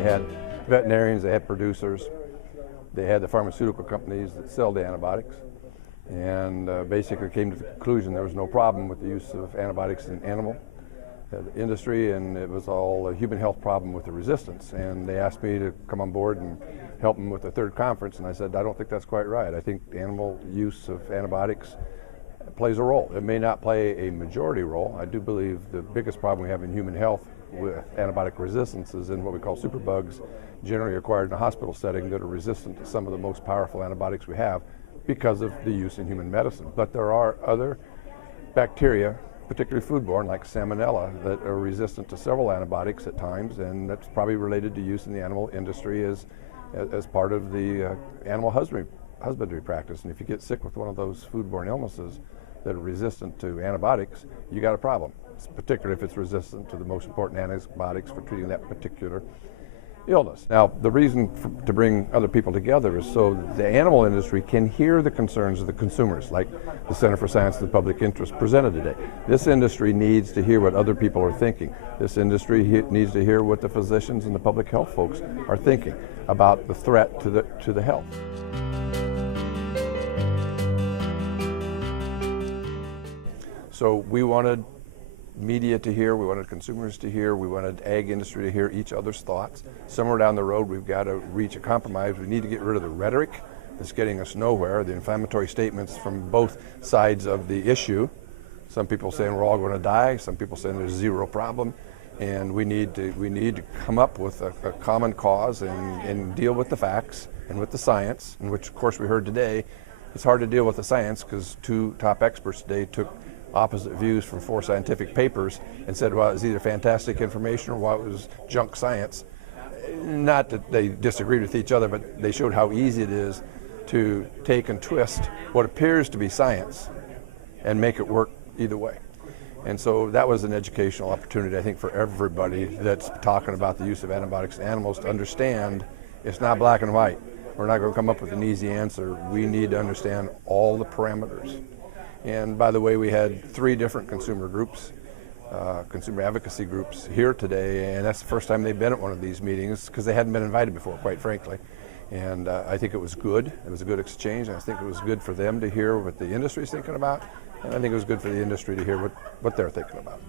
They had veterinarians, they had producers, they had the pharmaceutical companies that sell the antibiotics, and basically came to the conclusion there was no problem with the use of antibiotics in animal industry, and it was all a human health problem with the resistance. And they asked me to come on board and help them with the third conference, and I said, I don't think that's quite right. I think animal use of antibiotics plays a role. It may not play a majority role. I do believe the biggest problem we have in human health with antibiotic resistance is in what we call superbugs, generally acquired in a hospital setting, that are resistant to some of the most powerful antibiotics we have because of the use in human medicine. But there are other bacteria, particularly foodborne, like salmonella, that are resistant to several antibiotics at times, and that's probably related to use in the animal industry as part of the animal husbandry practice. And if you get sick with one of those foodborne illnesses that are resistant to antibiotics, you got a problem, particularly if it's resistant to the most important antibiotics for treating that particular illness. Now, the reason to bring other people together is so the animal industry can hear the concerns of the consumers, like the Center for Science and the Public Interest presented today. This industry needs to hear what other people are thinking. This industry needs to hear what the physicians and the public health folks are thinking about the threat to the health. So we wanted media to hear, we wanted consumers to hear, we wanted ag industry to hear each other's thoughts. Somewhere down the road we've got to reach a compromise. We need to get rid of the rhetoric that's getting us nowhere, the inflammatory statements from both sides of the issue. Some people saying we're all going to die, some people saying there's zero problem, and we need to come up with a common cause and deal with the facts and with the science, in which of course we heard today. It's hard to deal with the science because two top experts today took opposite views from 4 scientific papers and said, well, it was either fantastic information or well, it was junk science. Not that they disagreed with each other, but they showed how easy it is to take and twist what appears to be science and make it work either way. And so that was an educational opportunity, I think, for everybody that's talking about the use of antibiotics in animals to understand it's not black and white. We're not going to come up with an easy answer. We need to understand all the parameters. And by the way, we had 3 different consumer groups, consumer advocacy groups here today, and that's the first time they've been at one of these meetings because they hadn't been invited before, quite frankly. And I think it was good. It was a good exchange. I think it was good for them to hear what the industry is thinking about, and I think it was good for the industry to hear what they're thinking about.